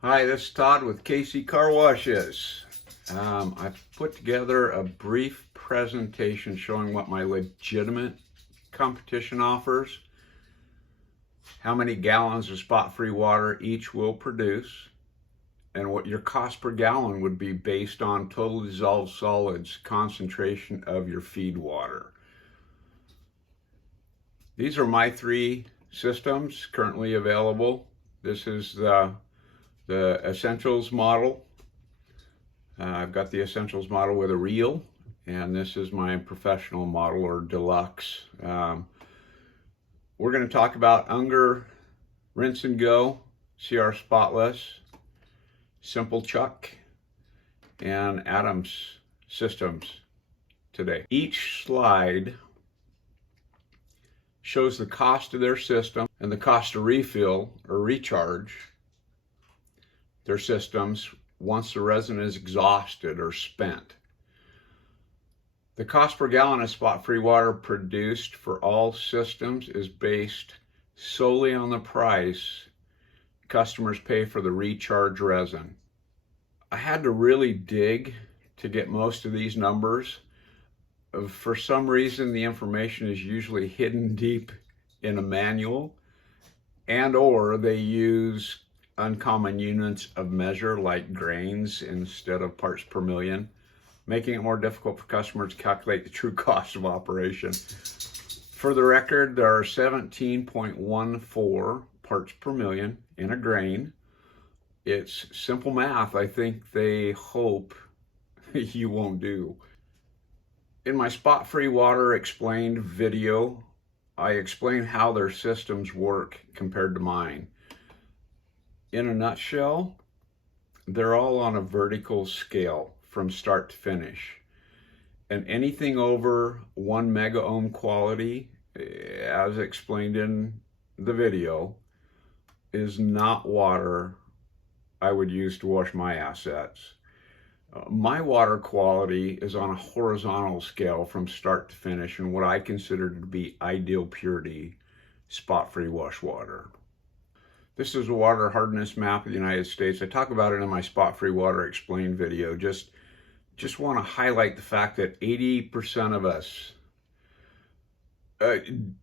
Hi, this is Todd with KC Car Washes. I've put together a brief presentation showing what my legitimate competition offers, how many gallons of spot-free water each will produce, and what your cost per gallon would be based on total dissolved solids concentration of your feed water. These are my three systems currently available. This is the Essentials model. I've got the Essentials model with a reel, and this is my professional model or deluxe. We're going to talk about Unger Rinse and Go, CR Spotless, Simple Chuck, and Adams systems today. Each slide shows the cost of their system and the cost to refill or recharge their systems once the resin is exhausted or spent. The cost per gallon of spot-free water produced for all systems is based solely on the price customers pay for the recharge resin. I had to really dig to get most of these numbers. For some reason, the information is usually hidden deep in a manual, and or they use uncommon units of measure like grains instead of parts per million, making it more difficult for customers to calculate the true cost of operation. For the record, there are 17.14 parts per million in a grain. It's simple math I think they hope you won't do. In my Spot-Free Water Explained video, I explain how their systems work compared to mine. In a nutshell, they're all on a vertical scale from start to finish. And anything over 1 mega ohm quality, as explained in the video, is not water I would use to wash my assets. My water quality is on a horizontal scale from start to finish in what I consider to be ideal purity spot-free wash water. This is a water hardness map of the United States. I talk about it in my Spot-Free Water Explained video. Just want to highlight the fact that 80% of us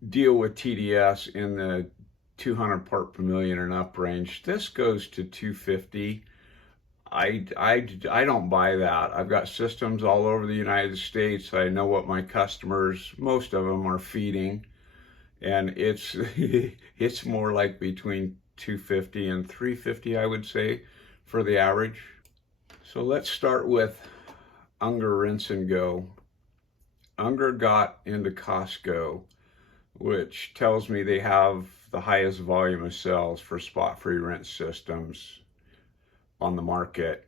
deal with TDS in the 200 part per million and up range. This goes to 250. I don't buy that. I've got systems all over the United States. I know what my customers, most of them, are feeding, and it's it's more like between 250 and 350, I would say, for the average. So let's start with Unger Rinse and Go. Unger got into Costco, which tells me they have the highest volume of sales for spot-free rinse systems on the market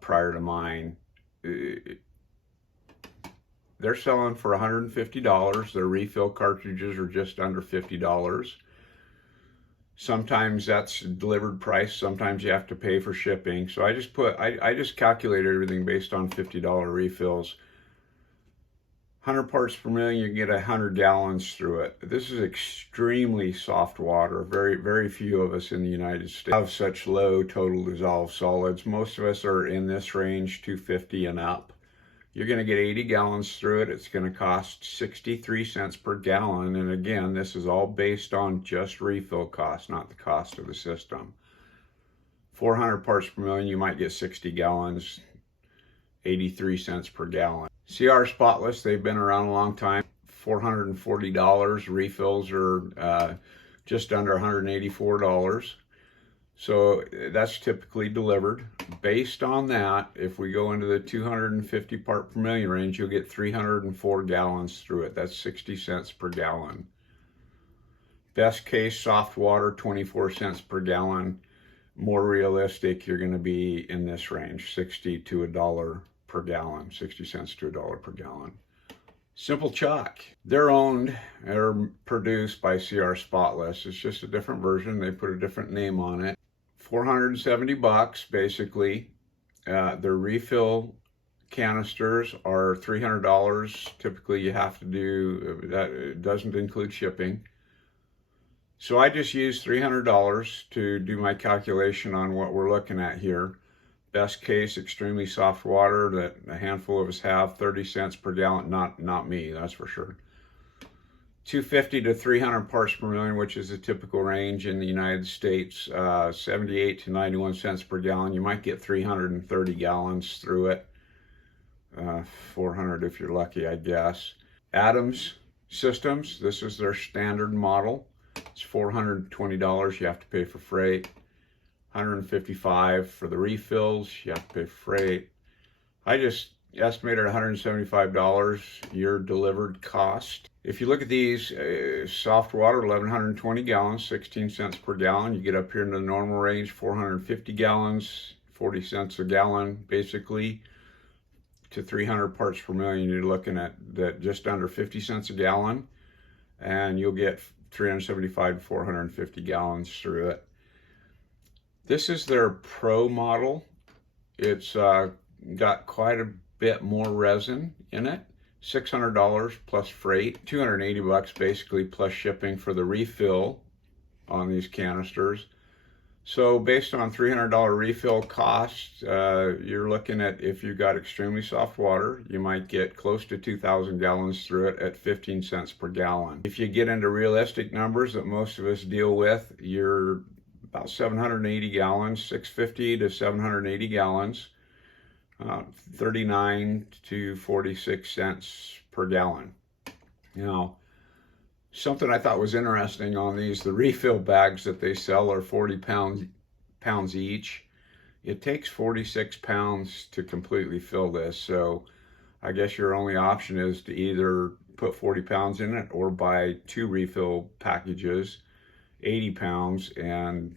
prior to mine. They're selling for $150. Their refill cartridges are just under $50. Sometimes that's delivered price, sometimes you have to pay for shipping. So I just calculated everything based on $50 refills. 100 parts per million, you can get 100 gallons through it. This is extremely soft water. Very few of us in the United States have such low total dissolved solids. Most of us are in this range, 250 and up. You're going to get 80 gallons through it. It's going to cost 63 cents per gallon. And again, this is all based on just refill cost, not the cost of the system. 400 parts per million, you might get 60 gallons, 83 cents per gallon. CR Spotless, they've been around a long time. $440. Refills are just under $184. So that's typically delivered. Based on that, if we go into the 250 part per million range, you'll get 304 gallons through it. That's 60 cents per gallon. Best case, soft water, 24 cents per gallon. More realistic, you're going to be in this range, 60 to $1 per gallon, 60 cents to $1 per gallon. Simple Chuck, they're owned or produced by CR Spotless. It's just a different version. They put a different name on it. $470 basically. Their refill canisters are $300. Typically you have to do that. It doesn't include shipping. So I just used $300 to do my calculation on what we're looking at here. Best case, extremely soft water that a handful of us have, 30 cents per gallon. Not me, that's for sure. 250 to 300 parts per million, which is the typical range in the United States. 78 to 91 cents per gallon. You might get 330 gallons through it. 400 if you're lucky, I guess. Adams Systems, this is their standard model. It's $420 you have to pay for freight. $155 for the refills, you have to pay for freight. I just estimated $175 your delivered cost. If you look at these, soft water, 1,120 gallons, 16 cents per gallon. You get up here into the normal range, 450 gallons, 40 cents a gallon, basically, to 300 parts per million. You're looking at that just under 50 cents a gallon, and you'll get 375 to 450 gallons through it. This is their Pro model. It's got quite a bit more resin in it. $600 plus freight, $280 basically plus shipping for the refill on these canisters. So based on $300 refill cost, you're looking at, if you've got extremely soft water, you might get close to 2,000 gallons through it at 15 cents per gallon. If you get into realistic numbers that most of us deal with, you're about 780 gallons, 650 to 780 gallons, 39 to 46 cents per gallon. Now, something I thought was interesting on these, the refill bags that they sell are 40 pounds each. It takes 46 pounds to completely fill this, so I guess your only option is to either put 40 pounds in it or buy 2 refill packages, 80 pounds, and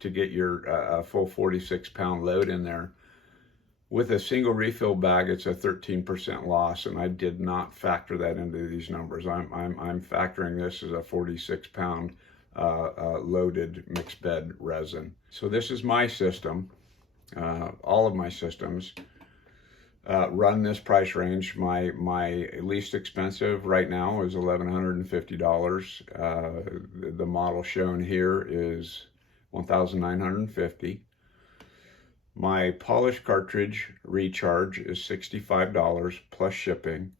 to get your full 46 pound load in there. With a single refill bag, it's a 13% loss, and I did not factor that into these numbers. I'm factoring this as a 46 pound loaded mixed bed resin. So this is my system. All of my systems run this price range. My least expensive right now is $1,150. The model shown here is $1,950. My polish cartridge recharge is $65 plus shipping,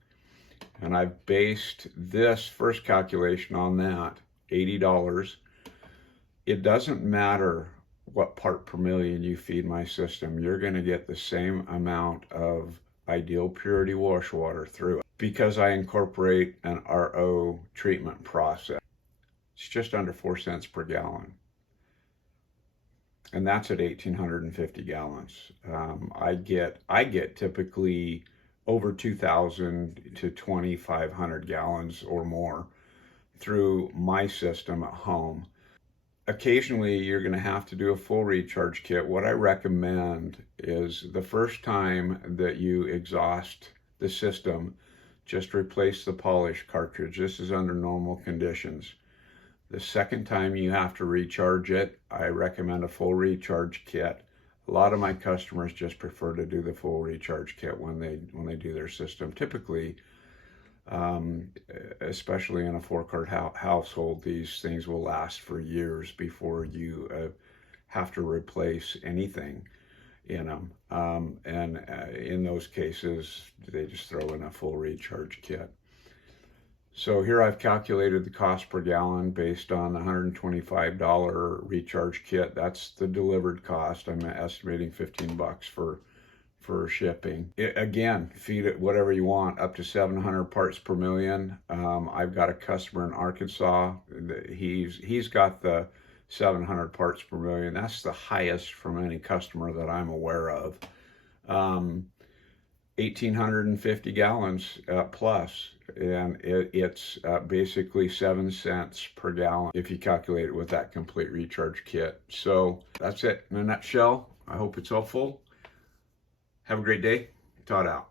and I've based this first calculation on that, $80. It doesn't matter what part per million you feed my system, you're going to get the same amount of ideal purity wash water through it because I incorporate an RO treatment process. It's just under 4 cents per gallon. And that's at 1,850 gallons. I get typically over 2,000 to 2,500 gallons or more through my system at home. Occasionally, you're going to have to do a full recharge kit. What I recommend is the first time that you exhaust the system, just replace the polish cartridge. This is under normal conditions. The second time you have to recharge it, I recommend a full recharge kit. A lot of my customers just prefer to do the full recharge kit when they do their system. Typically, especially in a 4-cart household, these things will last for years before you have to replace anything in them. In those cases, they just throw in a full recharge kit. So here I've calculated the cost per gallon based on the $125 recharge kit. That's the delivered cost. I'm estimating $15 for shipping. Again, feed it whatever you want, up to 700 parts per million. I've got a customer in Arkansas. He's got the 700 parts per million. That's the highest from any customer that I'm aware of. 1,850 gallons plus, and it's basically 7 cents per gallon if you calculate it with that complete recharge kit. So that's it in a nutshell. I hope it's helpful. Have a great day. Todd out.